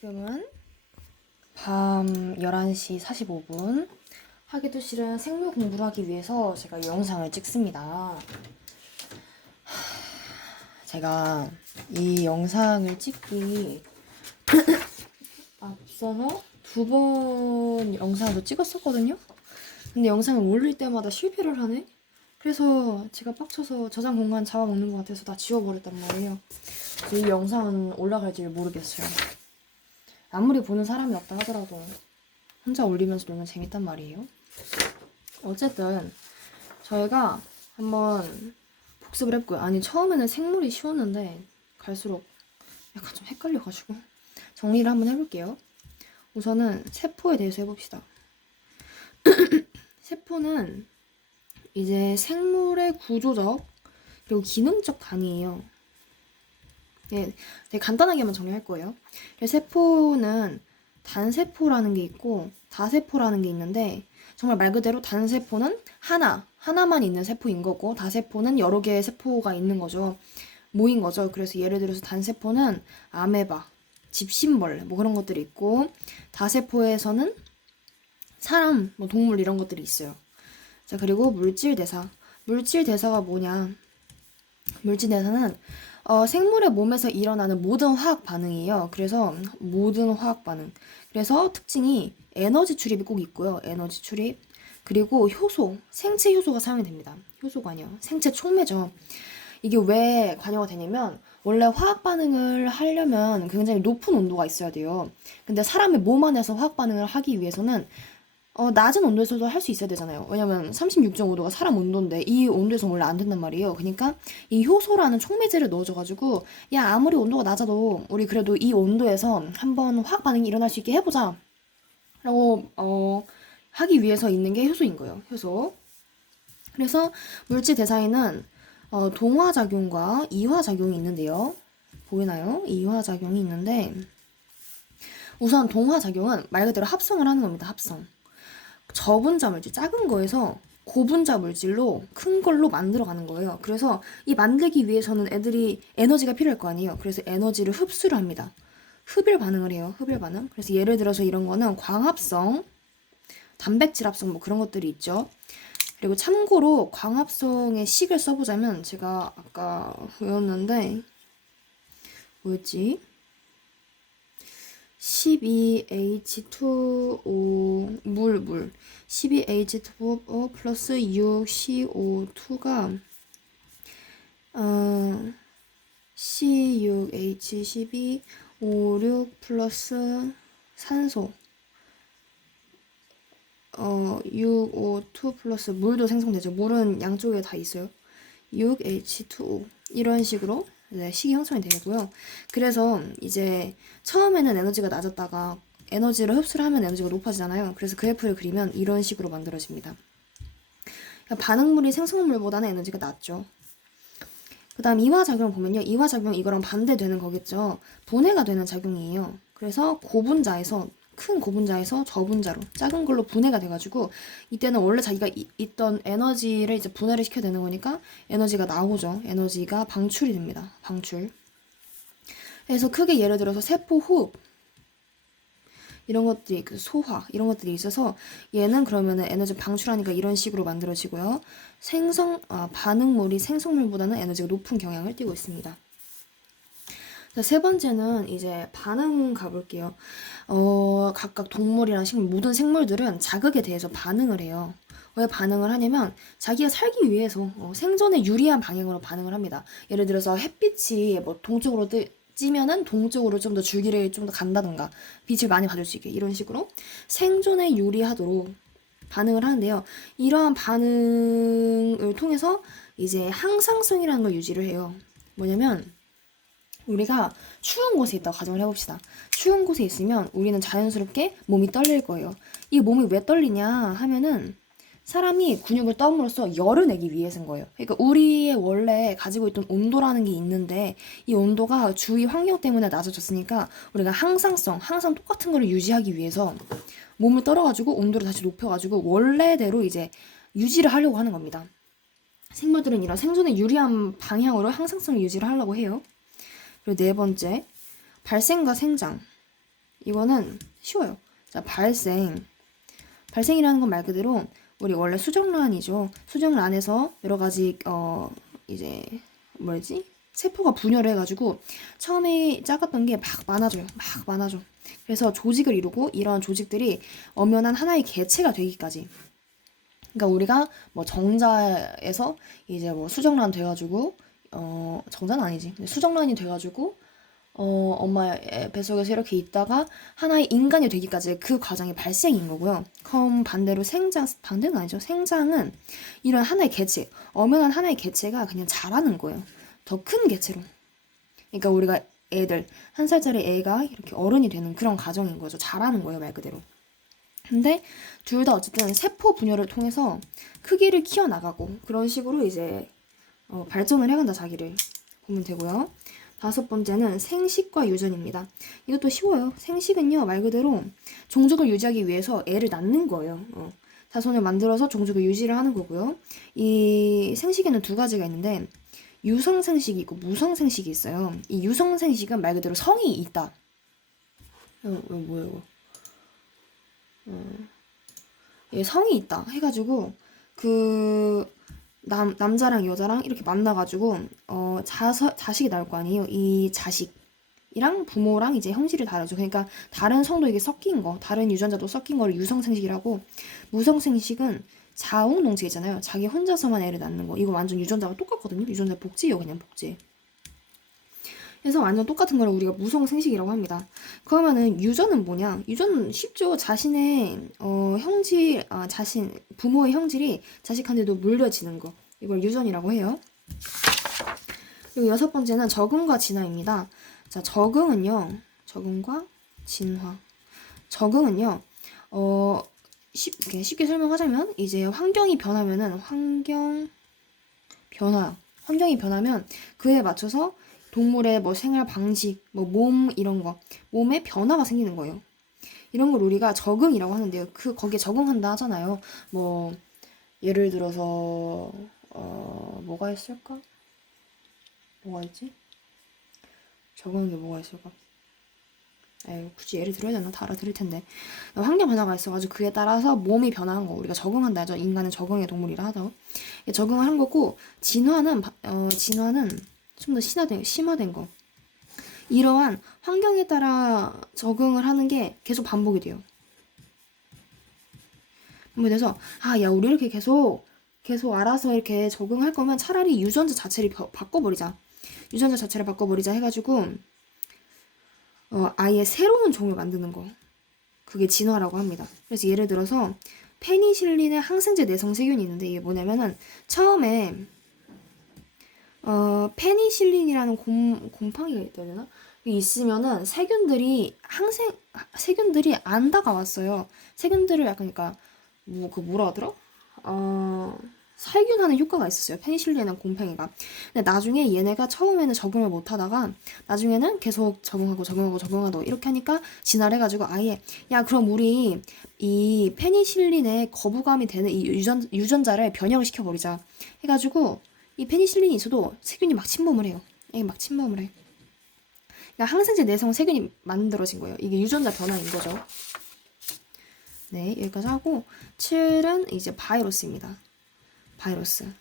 지금은 밤 11시 45분. 하기도 싫은 생물 공부를 하기 위해서 제가 이 영상을 찍습니다. 제가 이 영상을 찍기 앞서서 2번 영상도 찍었었거든요. 근데 영상을 올릴 때마다 실패를 하네. 그래서 제가 빡쳐서 저장 공간 잡아먹는 것 같아서 다 지워버렸단 말이에요. 이 영상은 올라갈지를 모르겠어요. 아무리 보는 사람이 없다 하더라도 혼자 올리면서 놀면 재밌단 말이에요. 어쨌든 저희가 한번 복습을 해볼고요. 아니, 처음에는 생물이 쉬웠는데 갈수록 약간 좀 헷갈려가지고 정리를 한번 해볼게요. 우선은 세포에 대해서 해봅시다. 세포는 이제 생물의 구조적 그리고 기능적 단위예요. 네, 되게 간단하게만 정리할 거예요. 세포는 단세포라는 게 있고 다세포라는 게 있는데, 정말 말 그대로 단세포는 하나만 있는 세포인 거고, 다세포는 여러 개의 세포가 있는 거죠. 모인 거죠. 그래서 예를 들어서 단세포는 아메바, 집신벌레 뭐 그런 것들이 있고, 다세포에서는 사람, 뭐 동물 이런 것들이 있어요. 자, 그리고 물질대사. 물질대사가 뭐냐? 물질대사는 생물의 몸에서 일어나는 모든 화학 반응이에요. 그래서 모든 화학 반응. 그래서 특징이 에너지 출입이 꼭 있고요. 에너지 출입. 그리고 효소, 생체 효소가 사용이 됩니다. 효소가 아니요. 생체 촉매죠. 이게 왜 관여가 되냐면, 원래 화학 반응을 하려면 굉장히 높은 온도가 있어야 돼요. 근데 사람의 몸 안에서 화학 반응을 하기 위해서는 낮은 온도에서도 할 수 있어야 되잖아요. 왜냐면 36.5도가 사람 온도인데 이 온도에서 원래 안 된단 말이에요. 그러니까 이 효소라는 촉매제를 넣어줘가지고, 야, 아무리 온도가 낮아도 우리 그래도 이 온도에서 한번 화학 반응이 일어날 수 있게 해보자 라고 하기 위해서 있는 게 효소인 거예요. 효소. 그래서 물질 대사에는 동화작용과 이화작용이 있는데요. 보이나요? 이화작용이 있는데, 우선 동화작용은 말 그대로 합성을 하는 겁니다. 합성. 저분자 물질, 작은 거에서 고분자 물질로 큰 걸로 만들어가는 거예요. 그래서 이 만들기 위해서는 애들이 에너지가 필요할 거 아니에요. 그래서 에너지를 흡수를 합니다. 흡일 반응을 해요. 흡일 반응. 그래서 예를 들어서 이런 거는 광합성, 단백질 합성 뭐 그런 것들이 있죠. 그리고 참고로 광합성의 식을 써보자면, 제가 아까 보였는데 뭐였지? 12H2O 물 12H2O 플러스 6CO2가 C6H12O6 플러스 산소 6O2 플러스 물도 생성되죠. 물은 양쪽에 다 있어요. 6H2O 이런 식으로 식이 형성이 되고요. 그래서 이제 처음에는 에너지가 낮았다가 에너지를 흡수를 하면 에너지가 높아지잖아요. 그래서 그래프를 그리면 이런 식으로 만들어집니다. 반응물이 생성물보다는 에너지가 낮죠. 그 다음 이화작용을 보면요. 이화작용 이거랑 반대되는 거겠죠. 분해가 되는 작용이에요. 그래서 큰 고분자에서 저분자로 작은 걸로 분해가 돼가지고, 이때는 원래 자기가 있던 에너지를 이제 분해를 시켜야 되는 거니까 에너지가 나오죠. 에너지가 방출이 됩니다. 방출. 그래서 크게 예를 들어서 세포 호흡 이런 것들이, 소화 이런 것들이 있어서 얘는 그러면은 에너지 방출하니까 이런 식으로 만들어지고요. 반응물이 생성물보다는 에너지가 높은 경향을 띠고 있습니다. 자, 세 번째는 이제 반응 가볼게요. 각각 동물이랑 식물, 모든 생물들은 자극에 대해서 반응을 해요. 왜 반응을 하냐면, 자기가 살기 위해서 생존에 유리한 방향으로 반응을 합니다. 예를 들어서 햇빛이 뭐 동쪽으로 찌면은 동쪽으로 좀 더 줄기를 좀 더 간다던가, 빛을 많이 받을 수 있게 이런 식으로 생존에 유리하도록 반응을 하는데요. 이러한 반응을 통해서 이제 항상성이라는 걸 유지를 해요. 뭐냐면, 우리가 추운 곳에 있다고 가정을 해봅시다. 추운 곳에 있으면 우리는 자연스럽게 몸이 떨릴 거예요. 이 몸이 왜 떨리냐 하면은, 사람이 근육을 떠옴으로써 열을 내기 위해서인 거예요. 그러니까 우리의 원래 가지고 있던 온도라는 게 있는데, 이 온도가 주위 환경 때문에 낮아졌으니까 우리가 항상 똑같은 거를 유지하기 위해서 몸을 떨어가지고 온도를 다시 높여가지고 원래대로 이제 유지를 하려고 하는 겁니다. 생물들은 이런 생존에 유리한 방향으로 항상성을 유지를 하려고 해요. 그리고 네 번째, 발생과 생장. 이거는 쉬워요. 자, 발생이라는 건 말 그대로 우리 원래 수정란이죠. 수정란에서 여러 가지 이제 뭐지? 세포가 분열을 해가지고 처음에 작았던 게 막 많아져요. 막 많아져. 그래서 조직을 이루고 이런 조직들이 엄연한 하나의 개체가 되기까지. 그러니까 우리가 뭐 정자에서 이제 뭐 수정란 돼가지고 정자는 아니지. 근데 수정란이 돼가지고 엄마의 뱃속에서 이렇게 있다가 하나의 인간이 되기까지 그 과정이 발생인 거고요. 그럼 반대로 반대는 아니죠. 생장은 이런 하나의 개체, 엄연한 하나의 개체가 그냥 자라는 거예요. 더 큰 개체로. 그러니까 우리가 애들, 1살짜리 애가 이렇게 어른이 되는 그런 과정인 거죠. 자라는 거예요, 말 그대로. 근데 둘 다 어쨌든 세포 분열을 통해서 크기를 키워나가고 그런 식으로 이제 발전을 해간다, 자기를 보면 되고요. 5번째는 생식과 유전입니다. 이것도 쉬워요. 생식은요, 말 그대로 종족을 유지하기 위해서 애를 낳는 거예요. 자손을 만들어서 종족을 유지를 하는 거고요. 이 생식에는 2가지가 있는데 유성생식이 있고 무성생식이 있어요. 이 유성생식은 말 그대로 성이 있다. 뭐야 이거? 성이 있다 해가지고 그 남자랑 여자랑 이렇게 만나가지고 자식이 나올 거 아니에요. 이 자식이랑 부모랑 이제 형질이 다르죠. 그러니까 다른 성도 이게 섞인 거, 다른 유전자도 섞인 거를 유성생식이라고. 무성생식은 자웅동체잖아요. 자기 혼자서만 애를 낳는 거. 이거 완전 유전자가 똑같거든요. 유전자 복제예요, 그냥 복제. 그래서 완전 똑같은 걸 우리가 무성생식이라고 합니다. 그러면은 유전은 뭐냐? 유전은 쉽죠. 자신의 부모의 형질이 자식한테도 물려지는 거. 이걸 유전이라고 해요. 그리고 6번째는 적응과 진화입니다. 자, 적응과 진화. 적응은요, 쉽게 설명하자면 이제 환경이 변하면 그에 맞춰서 동물의 뭐 생활 방식, 뭐 몸 이런 거, 몸에 변화가 생기는 거예요. 이런 걸 우리가 적응이라고 하는데요. 거기에 적응한다 하잖아요. 뭐 예를 들어서 뭐가 있을까? 뭐가 있지? 적응한 게 뭐가 있을까? 에이, 굳이 예를 들어야 되나? 다 알아들을 텐데. 환경 변화가 있어가지고 그에 따라서 몸이 변화한 거 우리가 적응한다 하죠. 인간은 적응의 동물이라 하죠. 적응을 한 거고 진화는 좀 더 심화된 거. 이러한 환경에 따라 적응을 하는 게 계속 반복이 돼요. 그래서 야 우리 이렇게 계속 알아서 이렇게 적응할 거면 차라리 유전자 자체를 바꿔버리자. 유전자 자체를 바꿔버리자 해가지고 아예 새로운 종을 만드는 거. 그게 진화라고 합니다. 그래서 예를 들어서 페니실린의 항생제 내성 세균이 있는데 이게 뭐냐면은 처음에 페니실린이라는 곰팡이가 있다 해야 되나? 있으면은 세균들이 안 다가왔어요. 세균들을 약간 그러니까 뭐라 하더라? 살균하는 효과가 있었어요. 페니실린이라는 곰팡이가. 근데 나중에 얘네가 처음에는 적응을 못 하다가 나중에는 계속 적응하고 이렇게 하니까 진화를 해가지고 아예 야 그럼 우리 이 페니실린에 거부감이 되는 이 유전자를 변형을 시켜버리자 해가지고 이 페니실린이 있어도 세균이 막 침범을 해요. 막 침범을 해. 그러니까 항생제 내성 세균이 만들어진 거예요. 이게 유전자 변화인 거죠. 네, 여기까지 하고 7은 이제 바이러스입니다.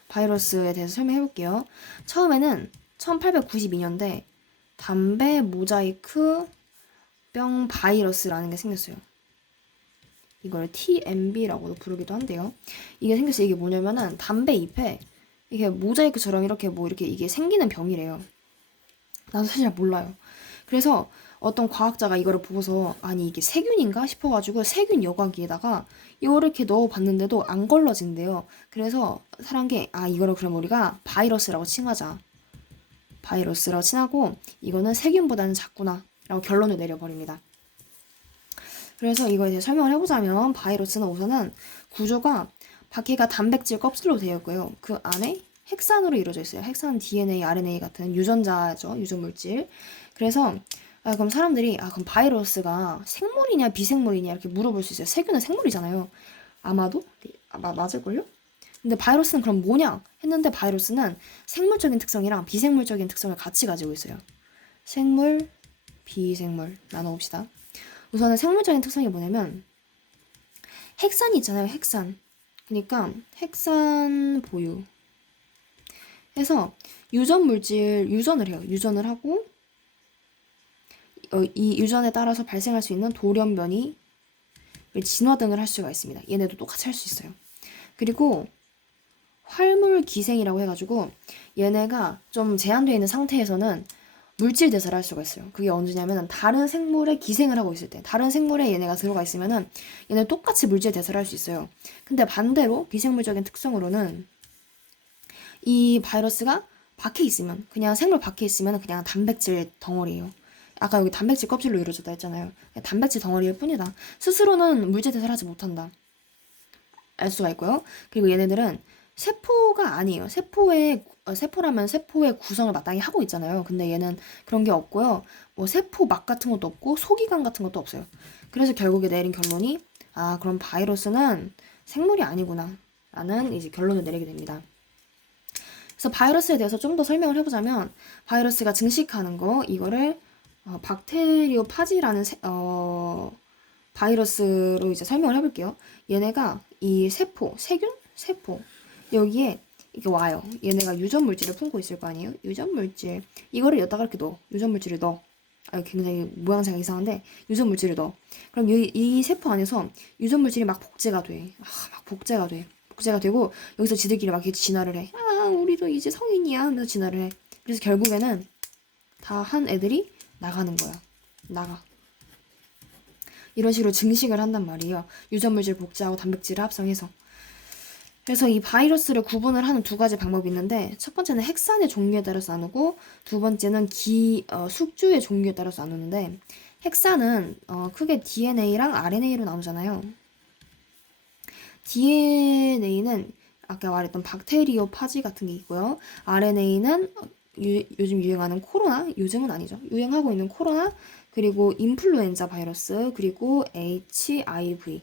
바이러스에 대해서 설명해 볼게요. 처음에는 1892년대 담배 모자이크 병 바이러스라는 게 생겼어요. 이걸 TMB라고도 부르기도 한데요. 이게 생겼어요. 이게 뭐냐면은 담배 잎에 이게 모자이크처럼 이렇게 이게 생기는 병이래요. 나도 사실 잘 몰라요. 그래서 어떤 과학자가 이거를 보고서 아니 이게 세균인가 싶어가지고 세균 여과기에다가 이거를 이렇게 넣어봤는데도 안 걸러진대요. 그래서 사람 게 이거를 그럼 우리가 바이러스라고 칭하자. 바이러스라고 칭하고 이거는 세균보다는 작구나 라고 결론을 내려버립니다. 그래서 이거에 대해 설명을 해보자면 바이러스는 우선은 구조가 밖에가 단백질 껍질로 되어 있고요. 그 안에 핵산으로 이루어져 있어요. 핵산은 DNA, RNA 같은 유전자죠. 유전물질. 그래서 그럼 사람들이 그럼 바이러스가 생물이냐 비생물이냐 이렇게 물어볼 수 있어요. 세균은 생물이잖아요. 아마도 맞을걸요? 근데 바이러스는 그럼 뭐냐 했는데 바이러스는 생물적인 특성이랑 비생물적인 특성을 같이 가지고 있어요. 생물, 비생물 나눠봅시다. 우선은 생물적인 특성이 뭐냐면 핵산이 있잖아요. 핵산. 그러니까 핵산 보유. 해서 유전 물질 유전을 해요. 유전을 하고 이 유전에 따라서 발생할 수 있는 돌연변이, 진화 등을 할 수가 있습니다. 얘네도 똑같이 할 수 있어요. 그리고 활물 기생이라고 해가지고 얘네가 좀 제한되어 있는 상태에서는 물질 대사를 할 수가 있어요. 그게 언제냐면 다른 생물에 기생을 하고 있을 때, 다른 생물에 얘네가 들어가 있으면은 얘네 똑같이 물질 대사를 할 수 있어요. 근데 반대로 비생물적인 특성으로는 이 바이러스가 밖에 있으면, 그냥 생물 밖에 있으면 그냥 단백질 덩어리예요. 아까 여기 단백질 껍질로 이루어졌다 했잖아요. 단백질 덩어리일 뿐이다. 스스로는 물질 대사를 하지 못한다. 알 수가 있고요. 그리고 얘네들은 세포가 아니에요. 세포라면 세포의 구성을 마땅히 하고 있잖아요. 근데 얘는 그런 게 없고요. 뭐 세포막 같은 것도 없고 소기관 같은 것도 없어요. 그래서 결국에 내린 결론이, 아, 그럼 바이러스는 생물이 아니구나 라는 이제 결론을 내리게 됩니다. 그래서 바이러스에 대해서 좀 더 설명을 해보자면, 바이러스가 증식하는 거, 이거를 박테리오파지라는 바이러스로 이제 설명을 해볼게요. 얘네가 이 세포 여기에 이렇게 와요. 얘네가 유전 물질을 품고 있을 거 아니에요. 유전 물질 이거를 여기다가 이렇게 넣어. 유전 물질을 넣어. 굉장히 모양새가 이상한데 유전 물질을 넣어. 그럼 이 세포 안에서 유전 물질이 막 복제가 돼. 막 복제가 되고 여기서 지들끼리 막 이렇게 진화를 해. 아, 우리도 이제 성인이야 하면서 진화를 해. 그래서 결국에는 다 한 애들이 나가는 거야. 나가. 이런 식으로 증식을 한단 말이에요. 유전물질 복제하고 단백질을 합성해서. 그래서 이 바이러스를 구분을 하는 두 가지 방법이 있는데, 첫 번째는 핵산의 종류에 따라서 나누고, 두 번째는 숙주의 종류에 따라서 나누는데, 핵산은 크게 DNA랑 RNA로 나누잖아요. DNA는 아까 말했던 박테리오파지 같은 게 있고요. RNA는 요즘 유행하는 코로나, 요즘은 아니죠. 유행하고 있는 코로나, 그리고 인플루엔자 바이러스, 그리고 HIV.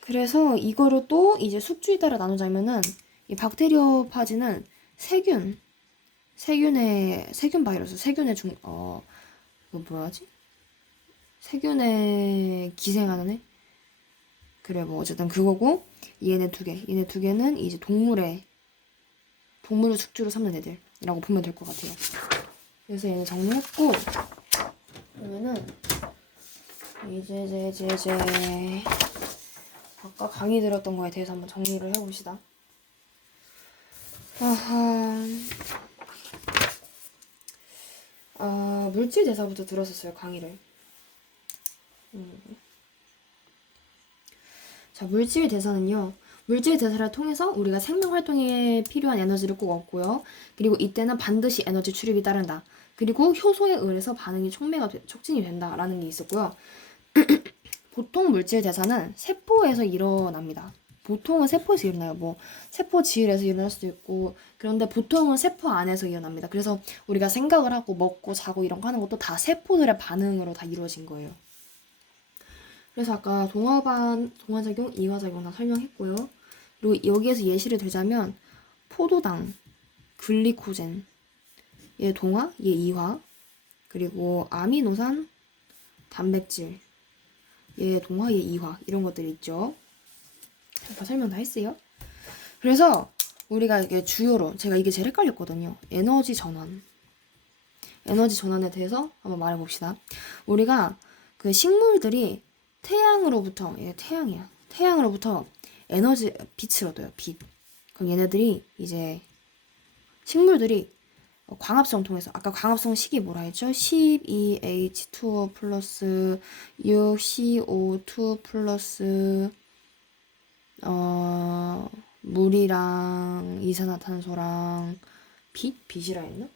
그래서 이거를 또 이제 숙주에 따라 나누자면은 이 박테리오파지는 세균 바이러스, 뭐라지? 세균에 기생하는 애? 그래, 뭐 어쨌든 그거고, 얘네 두 개는 이제 동물을 숙주로 삼는 애들이라고 보면 될 것 같아요. 그래서 얘는 정리했고, 그러면은 이제 아까 강의 들었던 거에 대해서 한번 정리를 해봅시다. 물질 대사부터 들었었어요, 강의를. 자, 물질 대사는요. 물질 대사를 통해서 우리가 생명 활동에 필요한 에너지를 꼭 얻고요. 그리고 이때는 반드시 에너지 출입이 따른다. 그리고 효소에 의해서 반응이 촉진이 된다라는 게 있었고요. 보통 물질 대사는 세포에서 일어납니다. 보통은 세포에서 일어나요. 뭐 세포 지혈에서 일어날 수도 있고, 그런데 보통은 세포 안에서 일어납니다. 그래서 우리가 생각을 하고 먹고 자고 이런 거 하는 것도 다 세포들의 반응으로 다 이루어진 거예요. 그래서 아까 동화작용, 이화작용 다 설명했고요. 그리고 여기에서 예시를 들자면 포도당, 글리코젠, 얘 동화, 얘 이화, 그리고 아미노산, 단백질, 얘 동화, 얘 이화, 이런 것들이 있죠. 다 설명 다 했어요. 그래서 우리가 이게 주요로, 제가 이게 제일 헷갈렸거든요. 에너지 전환에 대해서 한번 말해봅시다. 우리가 그 식물들이 태양으로부터, 얘 태양이야. 태양으로부터 빛을 얻어요. 빛. 그럼 얘네들이 이제 식물들이 광합성 통해서, 아까 광합성 식이 뭐라 했죠? 12H2O 플러스 6CO2 플러스 물이랑 이산화탄소랑 빛이라 했나?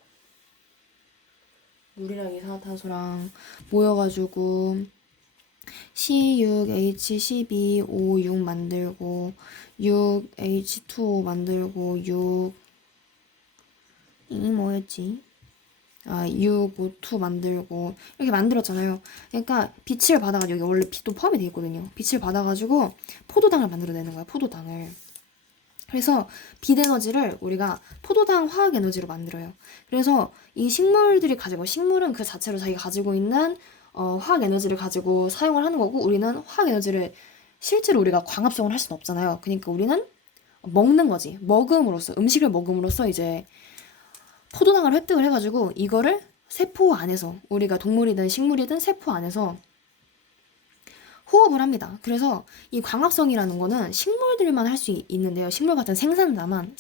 물이랑 이산화탄소랑 모여가지고 C6H12O6 만들고 6H2O 만들고 6이 6O2 만들고 이렇게 만들었잖아요. 그러니까 빛을 받아가지고, 여기 원래 빛도 포함이 되어 있거든요. 빛을 받아가지고 포도당을 만들어내는 거야. 포도당을. 그래서 빛 에너지를 우리가 포도당 화학 에너지로 만들어요. 그래서 이 식물은 그 자체로 자기가 가지고 있는 화학 에너지를 가지고 사용을 하는 거고, 우리는 화학 에너지를 실제로 우리가 광합성을 할 수는 없잖아요. 그러니까 우리는 먹는 거지. 먹음으로써, 음식을 먹음으로써 이제 포도당을 획득을 해가지고 이거를 세포 안에서, 우리가 동물이든 식물이든 세포 안에서 호흡을 합니다. 그래서 이 광합성이라는 거는 식물들만 할 수 있는데요. 식물 같은 생산자만.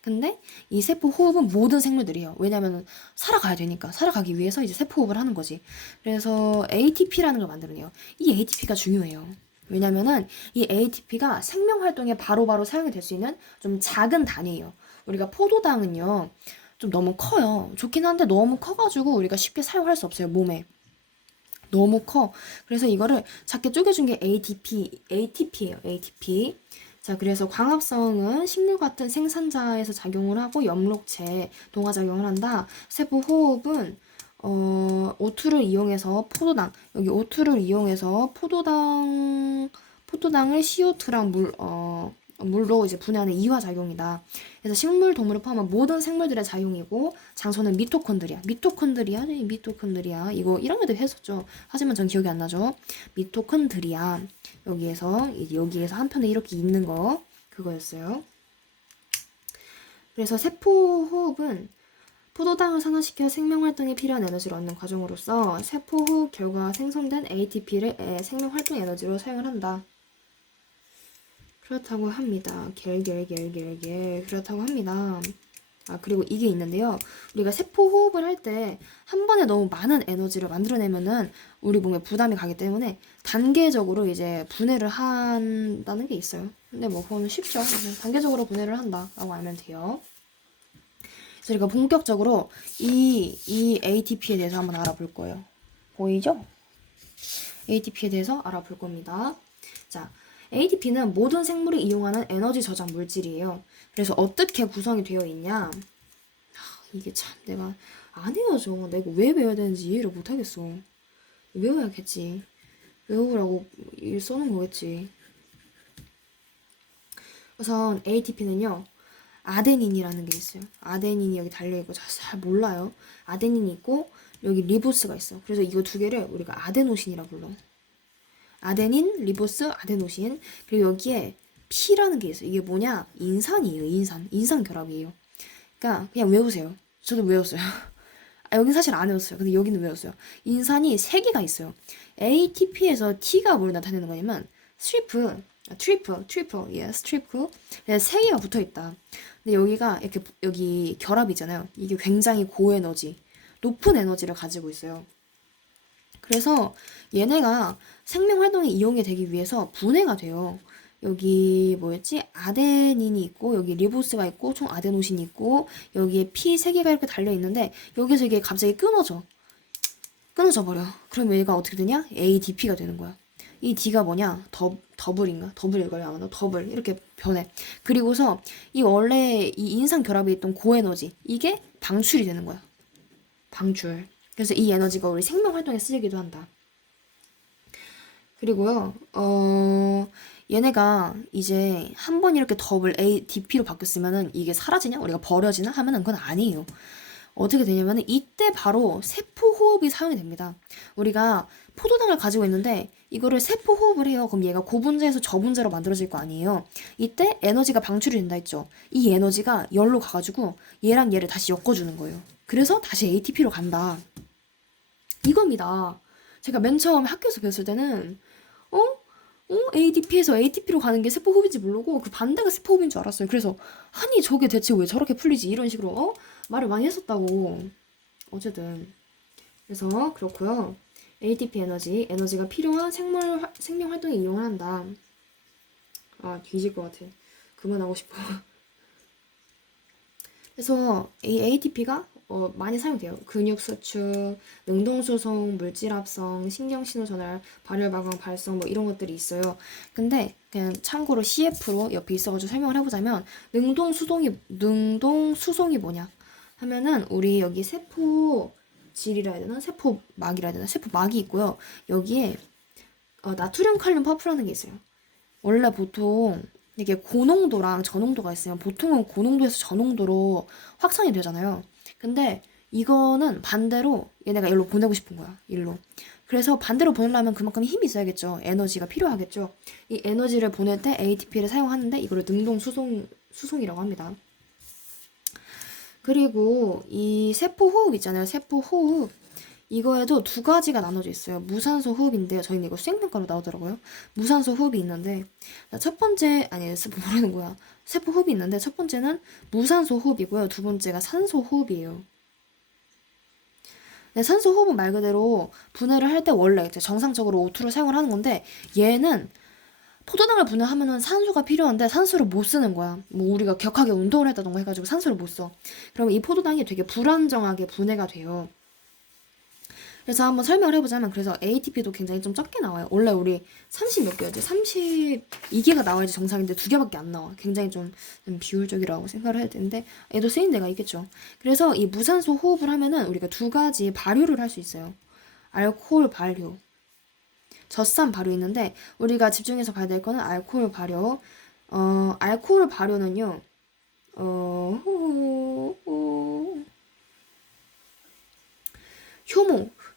근데 이 세포 호흡은 모든 생물들이 해요. 왜냐면 살아가야 되니까. 살아가기 위해서 이제 세포 호흡을 하는 거지. 그래서 ATP라는 걸 만들어내요. 이 ATP가 중요해요. 왜냐면은 이 ATP가 생명 활동에 바로바로 사용이 될 수 있는 좀 작은 단위예요. 우리가 포도당은요, 좀 너무 커요. 좋긴 한데 너무 커가지고 우리가 쉽게 사용할 수 없어요, 몸에. 너무 커. 그래서 이거를 작게 쪼개준 게 ATP예요. ATP. 자, 그래서 광합성은 식물 같은 생산자에서 작용을 하고 염록체 동화작용을 한다. 세포 호흡은 O2를 이용해서 여기 O2를 이용해서 포도당을 CO2랑 물로 이제 분해하는 이화작용이다. 그래서 식물, 동물을 포함한 모든 생물들의 작용이고, 장소는 미토콘드리아. 이거 1학년 때 했었죠. 하지만 전 기억이 안 나죠. 미토콘드리아. 여기에서 한편에 이렇게 있는 거, 그거였어요. 그래서 세포 호흡은 포도당을 산화시켜 생명활동에 필요한 에너지를 얻는 과정으로서 세포 호흡 결과 생성된 ATP를 생명활동 에너지로 사용을 한다. 그렇다고 합니다. 그렇다고 합니다. 아, 그리고 이게 있는데요. 우리가 세포 호흡을 할 때 한 번에 너무 많은 에너지를 만들어내면은 우리 몸에 부담이 가기 때문에 단계적으로 이제 분해를 한다는 게 있어요. 근데 뭐 그거는 쉽죠. 단계적으로 분해를 한다라고 알면 돼요. 그래서 우리가 본격적으로 이 ATP에 대해서 한번 알아볼 거예요. 보이죠? ATP에 대해서 알아볼 겁니다. 자, ATP는 모든 생물이 이용하는 에너지 저장 물질이에요. 그래서 어떻게 구성이 되어 있냐? 이게 참 내가 안 외워져. 내가 왜 외워야 되는지 이해를 못 하겠어. 외워야겠지. 외우라고 써놓은 거겠지. 우선 ATP는요. 아데닌이라는 게 있어요. 아데닌이 여기 달려있고 잘 몰라요. 아데닌이 있고 여기 리보스가 있어. 그래서 이거 두 개를 우리가 아데노신이라 불러. 아데닌, 리보스, 아데노신. 그리고 여기에 P라는 게 있어요. 이게 뭐냐? 인산이에요. 인산 결합이에요. 그러니까 그냥 외우세요. 저도 외웠어요. 아, 여긴 사실 안 외웠어요. 근데 여기는 외웠어요. 인산이 3개가 있어요. ATP에서 T가 뭘 나타내는 거냐면 트리플, 트리플. 그래서 3개가 붙어 있다. 근데 여기가 이렇게 여기 결합이잖아요. 이게 굉장히 고에너지, 높은 에너지를 가지고 있어요. 그래서 얘네가 생명 활동에 이용이 되기 위해서 분해가 돼요. 여기 뭐였지? 아데닌이 있고 여기 리보스가 있고 총 아데노신이 있고 여기에 P 3개가 이렇게 달려 있는데 여기서 이게 갑자기 끊어져 버려. 그럼 얘가 어떻게 되냐? ADP가 되는 거야. 이 D가 뭐냐? 더블인가? 더블일걸요 아마. 더블 이렇게 변해. 그리고서 이 원래 이 인산 결합에 있던 고에너지 이게 방출이 되는 거야. 방출. 그래서 이 에너지가 우리 생명 활동에 쓰이기도 한다. 그리고요, 얘네가 이제 한 번 이렇게 더블 ADP로 바뀌었으면은 이게 사라지냐? 우리가 버려지나? 하면은 그건 아니에요. 어떻게 되냐면은 이때 바로 세포 호흡이 사용이 됩니다. 우리가 포도당을 가지고 있는데 이거를 세포 호흡을 해요. 그럼 얘가 고분자에서 저분자로 만들어질 거 아니에요. 이때 에너지가 방출이 된다 했죠. 이 에너지가 열로 가가지고 얘랑 얘를 다시 엮어주는 거예요. 그래서 다시 ATP로 간다. 이겁니다. 제가 맨 처음 학교에서 배웠을 때는 ADP에서 ATP로 가는 게 세포 호흡인지 모르고 그 반대가 세포 호흡인 줄 알았어요. 그래서 아니 저게 대체 왜 저렇게 풀리지? 이런 식으로 말을 많이 했었다고. 어쨌든 그래서 그렇고요. ATP 에너지가 필요한 생명 활동에 이용을 한다. 아 뒤질 것 같아. 그만하고 싶어. 그래서 이 ATP가 많이 사용돼요. 근육 수축, 능동 수송, 물질 합성, 신경 신호 전달, 발열 방광 발성 뭐 이런 것들이 있어요. 근데 그냥 참고로 CF로 옆에 있어가지고 설명을 해보자면 능동 수송이 뭐냐 하면은 우리 여기 세포질이라 해야 되나 세포막이라 해야 되나 세포막이 있고요. 여기에 나트륨 칼륨 퍼프라는 게 있어요. 원래 보통 이게 고농도랑 저농도가 있으면 보통은 고농도에서 저농도로 확산이 되잖아요. 근데 이거는 반대로 얘네가 일로 보내고 싶은 거야. 일로. 그래서 반대로 보내려면 그만큼 힘이 있어야겠죠. 에너지가 필요하겠죠. 이 에너지를 보낼 때 ATP를 사용하는데 이거를 수송이라고 합니다. 그리고 이 세포호흡 있잖아요. 세포호흡. 이거에도 두 가지가 나눠져 있어요. 무산소 호흡인데요. 저희는 이거 수행평가로 나오더라고요. 무산소 호흡이 있는데 첫 번째 아니 모르는 거야. 세포 호흡이 있는데 첫 번째는 무산소 호흡이고요. 두 번째가 산소 호흡이에요. 네, 산소 호흡은 말 그대로 분해를 할 때 원래 이제 정상적으로 O2를 사용을 하는 건데 얘는 포도당을 분해하면은 산소가 필요한데 산소를 못 쓰는 거야. 뭐 우리가 격하게 운동을 했다던가 해가지고 산소를 못 써. 그러면 이 포도당이 되게 불안정하게 분해가 돼요. 그래서 한번 설명을 해보자면 그래서 ATP도 굉장히 좀 적게 나와요. 원래 우리 30 몇 개였지? 32개가 나와야지 정상인데 2개밖에 안 나와. 굉장히 좀 비효율적이라고 생각을 해야 되는데 얘도 쓰인 데가 있겠죠. 그래서 이 무산소 호흡을 하면은 우리가 두 가지 발효를 할 수 있어요. 알코올 발효, 젖산 발효 있는데 우리가 집중해서 봐야 될 거는 알코올 발효. 알코올 발효는요.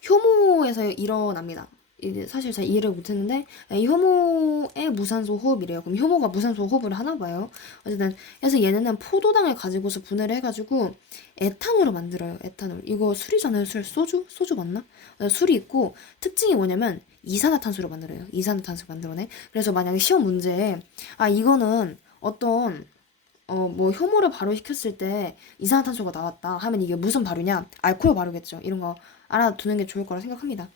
효모에서 일어납니다. 이게 사실 잘 이해를 못했는데 이 효모의 무산소 호흡이래요. 그럼 효모가 무산소 호흡을 하나 봐요. 어쨌든 그래서 얘네는 포도당을 가지고서 분해를 해가지고 에탄올을 만들어요. 에탄올. 이거 술이잖아요. 소주 맞나? 술이 있고 특징이 뭐냐면 이산화탄소를 만들어요. 이산화탄소를 만들어내. 그래서 만약에 시험 문제에 이거는 어떤 뭐 효모를 발효시켰을 때 이산화탄소가 나왔다 하면 이게 무슨 발효냐? 알코올 발효겠죠. 이런 거 알아두는 게 좋을 거라 생각합니다.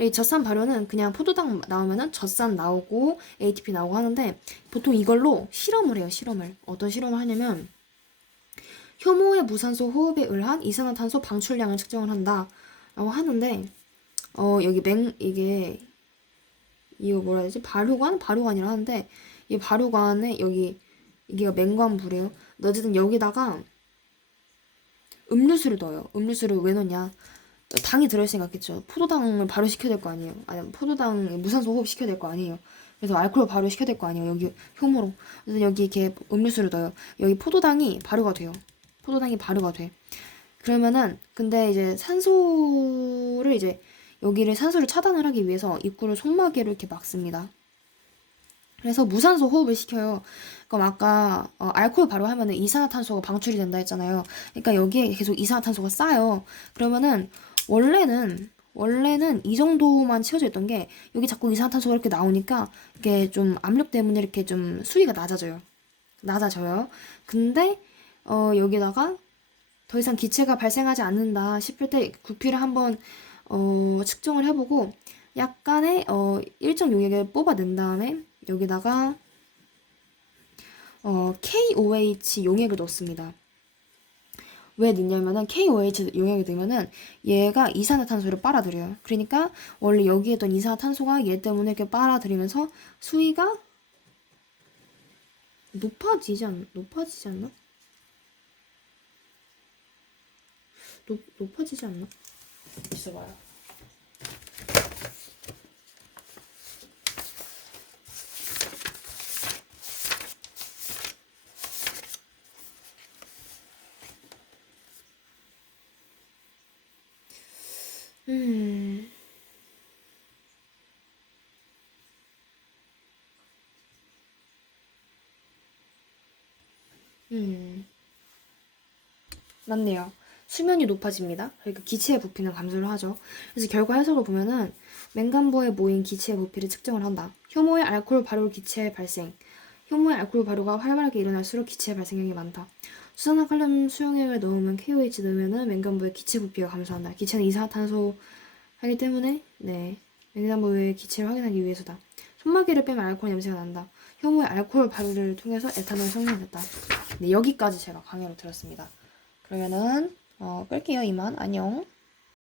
이 젖산 발효는 그냥 포도당 나오면은 젖산 나오고 ATP 나오고 하는데 보통 이걸로 실험을 해요. 실험을. 어떤 실험을 하냐면 효모의 무산소 호흡에 의한 이산화탄소 방출량을 측정을 한다라고 하는데 여기 이게 이거 뭐라 해야 되지? 발효관이라 하는데 이 발효관에 여기 이게 맹관부래요. 어쨌든 여기다가 음료수를 넣어요. 음료수를 왜 넣냐? 당이 들어있으니까 같겠죠. 포도당을 발효시켜야 될 거 아니에요. 아니 포도당 무산소 호흡 시켜야 될 거 아니에요. 그래서 알코올 발효시켜야 될 거 아니에요. 여기 효모로. 그래서 여기 이렇게 음료수를 넣어요. 여기 포도당이 발효가 돼요. 포도당이 발효가 돼. 그러면은 근데 이제 여기를 산소를 차단을 하기 위해서 입구를 속마개로 이렇게 막습니다. 그래서 무산소 호흡을 시켜요. 그럼 아까 알코올 발효하면은 이산화탄소가 방출이 된다 했잖아요. 그러니까 여기에 계속 이산화탄소가 쌓여. 그러면은 원래는 이 정도만 채워져 있던 게 여기 자꾸 이산화탄소가 이렇게 나오니까 이게 좀 압력 때문에 이렇게 좀 수위가 낮아져요. 근데 여기다가 더 이상 기체가 발생하지 않는다 싶을 때 구피를 한번 측정을 해보고 약간의 일정 용액을 뽑아낸 다음에 여기다가 KOH 용액을 넣습니다. 왜 넣냐면은 KOH 용액을 넣으면은 얘가 이산화탄소를 빨아들여요. 그러니까 원래 여기에 있던 이산화탄소가 얘 때문에 이렇게 빨아들이면서 수위가 높아지지 않나? 높아지지 않나? 있어봐요. 음. 맞네요. 수면이 높아집니다. 그러니까 기체의 부피는 감소를 하죠. 그래서 결과 해석을 보면은 맹간부에 모인 기체의 부피를 측정을 한다. 효모의 알코올 발효 기체 발생. 효모의 알코올 발효가 활발하게 일어날수록 기체 발생량이 많다. 수산화칼륨 수용액을 넣으면 KOH 넣으면은 맹간부의 기체 부피가 감소한다. 기체는 이산화탄소 하기 때문에 맹간부의 기체를 확인하기 위해서다. 손마개를 빼면 알코올 냄새가 난다. 효모의 알코올 발효를 통해서 에탄올 생성됐다. 네, 여기까지 제가 강의를 들었습니다. 그러면은 끌게요. 이만 안녕.